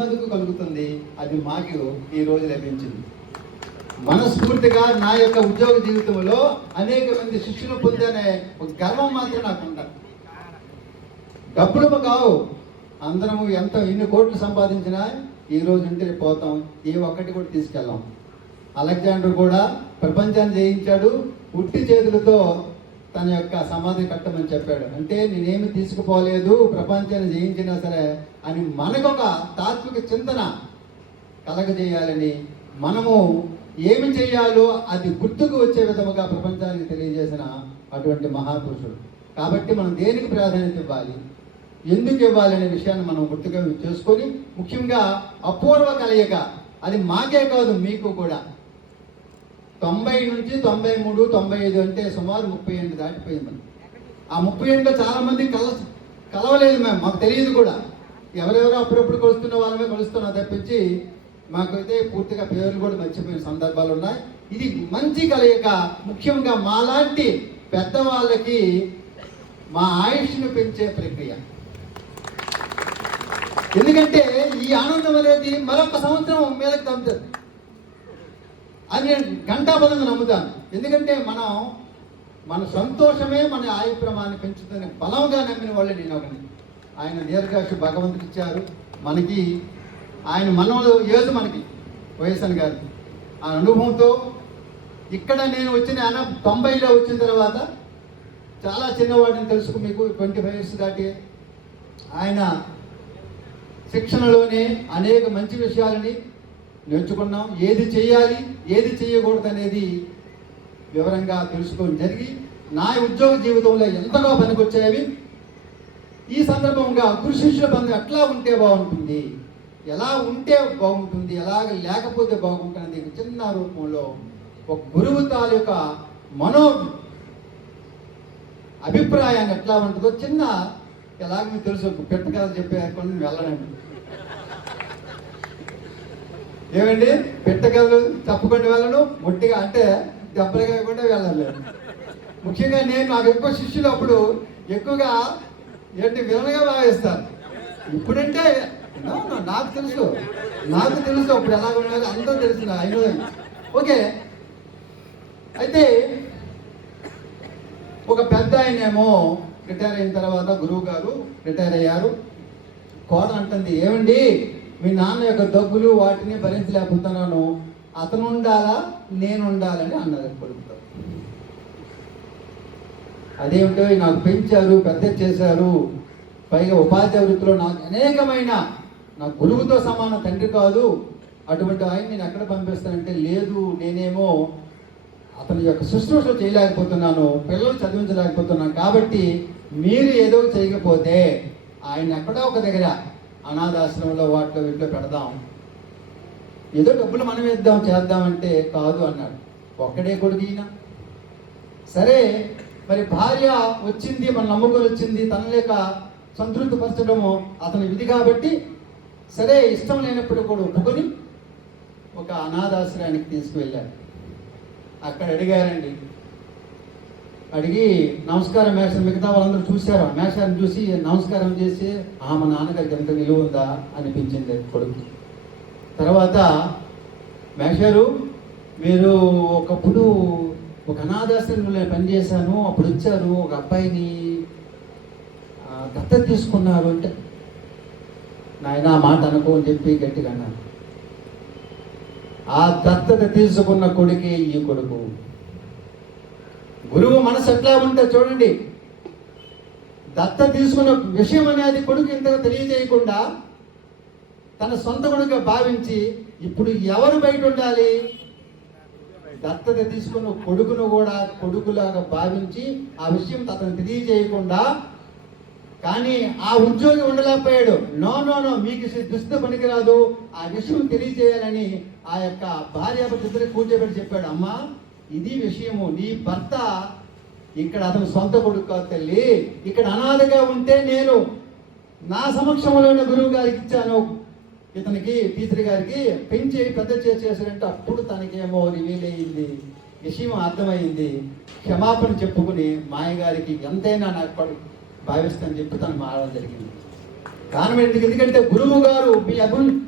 ఎంతమందికి కలుగుతుంది? అది మాకు ఈ రోజు లభించింది. మనస్ఫూర్తిగా నా యొక్క ఉద్యోగ జీవితంలో అనేక మంది శిష్యులు పొందనే ఒక గర్వం మాత్రం నాకు ఉంటారు. డబ్బులు కావు, అందరము ఎన్ని కోట్లు సంపాదించినా ఈ రోజు ఉంటే పోతాం, ఏ ఒక్కటి కూడా తీసుకెళ్ళాం. అలెగ్జాండర్ కూడా ప్రపంచాన్ని జయించాడు, ఉట్టి చేతులతో తన యొక్క సమాధి కట్టమని చెప్పాడు. అంటే నేనేమి తీసుకుపోలేదు, ప్రపంచాన్ని జయించినా సరే అని మనకొక తాత్విక చింతన కలగజేయాలని, మనము ఏమి చేయాలో అది గుర్తుకు వచ్చే విధముగా ప్రపంచానికి తెలియజేసిన అటువంటి మహాపురుషుడు. కాబట్టి మనం దేనికి ప్రాధాన్యత ఇవ్వాలి, ఎందుకు ఇవ్వాలి అనే విషయాన్ని మనం గుర్తుగా చేసుకొని, ముఖ్యంగా అపూర్వ కలయిక అది మాకే కాదు మీకు కూడా. 90 నుంచి 93, 95 అంటే సుమారు 30 ఏళ్ళు దాటిపోయింది. ఆ 30 ఏళ్ళలో చాలామంది కలవలేదు మాకు తెలియదు కూడా. ఎవరెవరో అప్పుడప్పుడు కలుస్తున్న వాళ్ళమే కలుస్తున్నా తప్పించి మాకైతే పూర్తిగా పేర్లు కూడా మర్చిపోయిన సందర్భాలు ఉన్నాయి. ఇది మంచి కలయిక. ముఖ్యంగా మాలాంటి పెద్దవాళ్ళకి మా ఆయుష్ను పెంచే ప్రక్రియ. ఎందుకంటే ఈ ఆనందం అనేది మరొక సంవత్సరం మీదకి తగ్గుతుంది అని నేను ఘంటాపదంగా నమ్ముతాను. ఎందుకంటే మన సంతోషమే మన ఆయు ప్రమాణాన్ని పెంచుతుందని బలంగా నమ్మిన వాళ్ళే నేను ఒకని. ఆయన దీర్ఘాయుషు భగవంతుడు ఇచ్చారు మనకి. ఆయన మనవలు ఏదు మనకి వైఎస్ఆర్ గారు ఆ అనుభవంతో ఇక్కడ నేను వచ్చిన 90లో వచ్చిన తర్వాత చాలా చిన్నవాడిని తెలుసుకు, మీకు 25 years దాటి ఆయన శిక్షణలోనే అనేక మంచి విషయాలని నేర్చుకున్నాం. ఏది చేయాలి, ఏది చేయకూడదు అనేది వివరంగా తెలుసుకోవడం జరిగి నా ఉద్యోగ జీవితంలో ఎంతగా పనికొచ్చేవి. ఈ సందర్భంగా గురు శిష్యుల బంధం ఎట్లా ఉంటే బాగుంటుంది, ఎలా ఉంటే బాగుంటుంది, ఎలాగ లేకపోతే బాగుంటుంది, చిన్న రూపంలో ఒక గురువు తాలూకా అభిప్రాయాన్ని ఎట్లా ఉంటుందో చిన్న, ఎలాగ మీకు తెలుసు, పెట్టకథలు చెప్పే కొన్ని వెళ్ళనండి. ఏమండి, పెట్టకథలు తప్పుకొని వెళ్ళను, ముట్టిగా అంటే దెబ్బలు కాకుండా వెళ్ళాలి. ముఖ్యంగా నాకు ఎక్కువ శిష్యులు అప్పుడు ఎక్కువగా విలనగా భావిస్తారు. ఇప్పుడంటే నాకు తెలుసు అప్పుడు ఎలా ఉండాలి అందరూ తెలుసు. అయినా ఓకే. అయితే ఒక పెద్ద ఆయనేమో రిటైర్ అయిన తర్వాత, గురువు గారు రిటైర్ అయ్యారు. కోట అంటుంది, ఏమండి మీ నాన్న యొక్క డబ్బులు వాటిని భరించలేకపోతున్నాను, అతను ఉండాలా నేను ఉండాలని అన్నది కొడుకుతో. అదేమిటో నాకు పెంచారు, పెద్ద చేశారు, పైగా ఉపాధ్యాయ వృత్తిలో నాకు అనేకమైన, నా గురువుతో సమానం తండ్రి కాదు, అటువంటి ఆయన నేను ఎక్కడ పంపిస్తానంటే, లేదు నేనేమో అతని యొక్క శుశ్రూష చేయలేకపోతున్నాను, పిల్లలు చదివించలేకపోతున్నాను, కాబట్టి మీరు ఏదో చేయకపోతే ఆయన ఎక్కడో ఒక దగ్గర అనాథాశ్రమంలో వాటిలో వీటిలో పెడదాం, ఏదో డబ్బులు మనం చేద్దామంటే కాదు అన్నాడు. ఒక్కడే కొడుకు ఈయన. సరే మరి భార్య వచ్చింది, మన నమ్ముకొని వచ్చింది, తన లేక సంతృప్తి పరచడము అతని విధి కాబట్టి, సరే ఇష్టం లేనప్పుడు కూడా ఒప్పుకొని ఒక అనాథాశ్రయానికి తీసుకువెళ్ళాడు. అక్కడ అడిగారండి, అడిగి నమస్కారం మేషం, మిగతా వాళ్ళందరూ చూశారు. మేషాన్ని చూసి నమస్కారం చేసి, మా నాన్నగారికి ఎంత విలువ ఉందా అనిపించింది కొడుకు. తర్వాత మేషారు, మీరు ఒకప్పుడు ఒక అనాథాశ్రమంలో పనిచేశాను, అప్పుడు వచ్చారు, ఒక అబ్బాయిని దత్తత తీసుకున్నారు అంటే, నాయన ఆ మాట అనుకో అని చెప్పి గట్టిగా అన్నాను. ఆ దత్తత తీసుకున్న కొడుకే ఈ కొడుకు. గురువు మనసు ఎట్లా ఉంటే చూడండి, దత్త తీసుకున్న విషయం అనేది కొడుకు ఇంతగా తెలియజేయకుండా తన సొంత కొడుకుగా భావించి, ఇప్పుడు ఎవరు బయట ఉండాలి, దత్తత తీసుకున్న కొడుకును కూడా కొడుకులాగా భావించి ఆ విషయం అతను తెలియజేయకుండా, కానీ ఆ ఉద్యోగి ఉండలేకపోయాడు. నో మీకు దుస్థితి పనికిరాదు, ఆ విషయం తెలియజేయాలని ఆ యొక్క భార్యాభర్త కూర్చోబెట్టి చెప్పాడు. అమ్మా, ఇది విషయము, నీ భర్త ఇక్కడ అతను సొంత కొడుకు కాదు తల్లి, ఇక్కడ అనాథగా ఉంటే నేను నా సమక్షంలోనే గురువు గారికి ఇచ్చాను, ఇతనికి టీచర్ గారికి పెంచి పెద్ద చేసాడంటే, అప్పుడు తనకేమో రివీల్ అయ్యింది, విషయం అర్థమైంది. క్షమాపణ చెప్పుకుని మాయగారికి ఎంతైనా నాకు భావిస్తానని చెప్పి తను మారడం జరిగింది. కారణం ఏంటి? ఎందుకంటే గురువు గారు మీ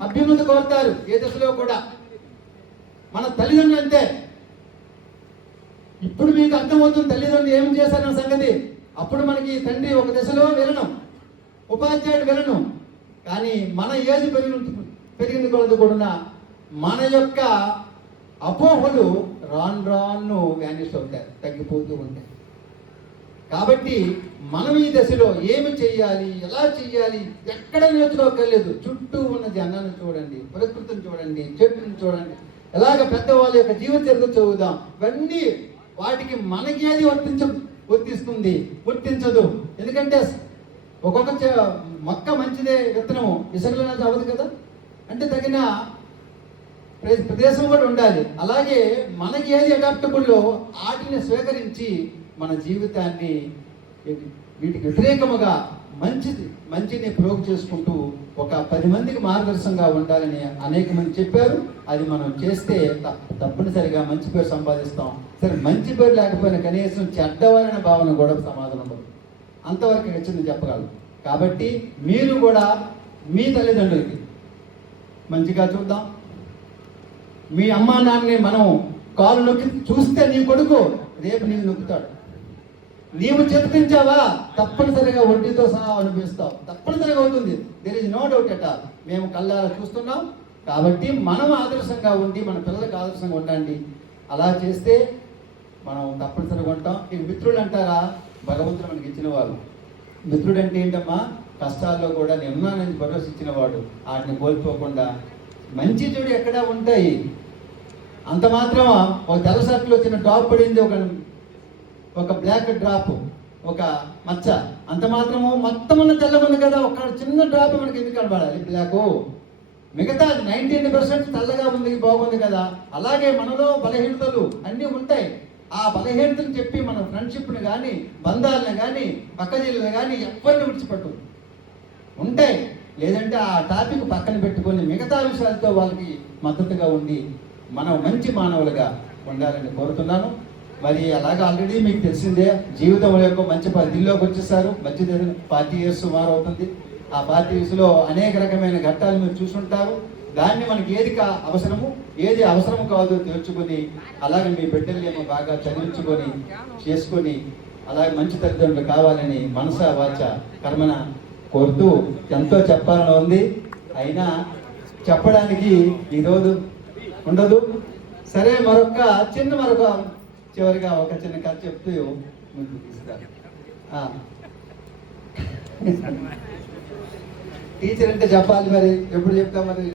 అభ్యున్నతి కోరుతారు ఏ దశలో కూడా. మన తల్లిదండ్రులు అంతే. ఇప్పుడు మీకు అర్థమవుతుంది తల్లిదండ్రులు ఏం చేశారన్న సంగతి. అప్పుడు మనకి తండ్రి ఒక దశలో వినను, ఉపాధ్యాయుడు వినను. కానీ మన ఏజ్ పెరిగింది కూడా మన యొక్క అపోహలు రాను రాను వ్యానిష్ అవుతాయి, తగ్గిపోతూ ఉంటాయి. కాబట్టి మనం ఈ దశలో ఏమి చెయ్యాలి, ఎలా చెయ్యాలి, ఎక్కడ నేర్చుకోకర్లేదు. చుట్టూ ఉన్న జనాన్ని చూడండి, ప్రకృతిని చూడండి, చెట్టుని చూడండి, ఎలాగ పెద్దవాళ్ళ యొక్క జీవిత చరిత్ర చదువుదాం. ఇవన్నీ వాటికి మనకి ఏది వర్తిస్తుంది, వర్తించదు. ఎందుకంటే ఒక్కొక్క మొక్క మంచిదే, విత్తనము ఇసుకలో అవ్వదు కదా. అంటే తగిన ప్రదేశం కూడా ఉండాలి. అలాగే మనకి ఏది అడాప్టబుల్లో వాటిని స్వీకరించి మన జీవితాన్ని వీటికి వ్యతిరేకముగా మంచిని ప్రోగు చేసుకుంటూ ఒక 10 మందికి మార్గదర్శనంగా ఉండాలని అనేక మంది చెప్పారు. అది మనం చేస్తే తప్పనిసరిగా మంచి పేరు సంపాదిస్తాం. సరే, మంచి పేరు లేకపోయినా కనీసం చెడ్డవారనే భావన కూడా సమాధానం ఉండదు. అంతవరకు వచ్చింది చెప్పగలరు. కాబట్టి మీరు కూడా మీ తల్లిదండ్రులకి మంచిగా చూద్దాం. మీ అమ్మా నాన్నని మనం కాలు నొక్కి చూస్తే నీ కొడుకు రేపు నీవు నొక్కుతాడు. నీవు చెప్పించావా తప్పనిసరిగా వడ్డీతో సహా అనిపిస్తావు, తప్పనిసరిగా అవుతుంది. There is no doubt at all. మేము కళ్ళారా చూస్తున్నాం. కాబట్టి మనం ఆదర్శంగా ఉండి మన పిల్లలకు ఆదర్శంగా ఉండండి. అలా చేస్తే మనం తప్పనిసరిగా ఉంటాం. ఇక మిత్రుడు అంటారా, భగవంతుడు మనకి ఇచ్చిన వారు. మిత్రుడు అంటే ఏంటమ్మా, కష్టాల్లో కూడా నేను ఉన్నానని భరోసా ఇచ్చిన వాడు. వాటిని కోల్పోకుండా మంచి చెడు ఎక్కడా ఉంటాయి. అంత మాత్రమా ఒక తెల్ల షర్ట్లో వచ్చిన డ్రాప్ పడింది, ఒక బ్లాక్ డ్రాప్, ఒక మచ్చ, అంత మాత్రము మొత్తం ఉన్న తెల్లగా కదా. ఒక చిన్న డ్రాప్ మనకి ఎందుకు కనబడాలి బ్లాక్? మిగతా 99% తెల్లగా ఉంది, బాగుంది కదా. అలాగే మనలో బలహీనతలు అన్నీ ఉంటాయి. ఆ బలహీనతలు చెప్పి మన ఫ్రెండ్షిప్ని కానీ, బంధాలను కానీ, పక్కజీలను కానీ ఎవరిని విడిచిపెట్టు ఉంటాయి. లేదంటే ఆ టాపిక్ పక్కన పెట్టుకొని మిగతా విషయాలతో వాళ్ళకి మద్దతుగా ఉండి మనం మంచి మానవులుగా ఉండాలని కోరుతున్నాను. మరి అలాగే ఆల్రెడీ మీకు తెలిసిందే, జీవితం యొక్క మంచి దిల్లోకి వచ్చేసారు. మంచి 40 years సుమారు అవుతుంది. ఆ 40 yearsలో అనేక రకమైన ఘట్టాలు మీరు చూసుంటారు. దాన్ని మనకి ఏది అవసరము, ఏది అవసరము కాదో తెలుసుకొని, అలాగే మీ బిడ్డల్ని బాగా చదివించుకొని చేసుకొని అలాగే మంచి తల్లిదండ్రులు కావాలని మనస వాచ కర్మన కోరుతూ, ఎంతో చెప్పాలని ఉంది, అయినా చెప్పడానికి ఈరోజు ఉండదు. సరే, మరొక చివరిగా ఒక చిన్న కథ చెప్తూ ముందుకు తీసుకురాను. టీచర్ అంటే చెప్పాలి, మరి ఎప్పుడు చెప్తాం మరి.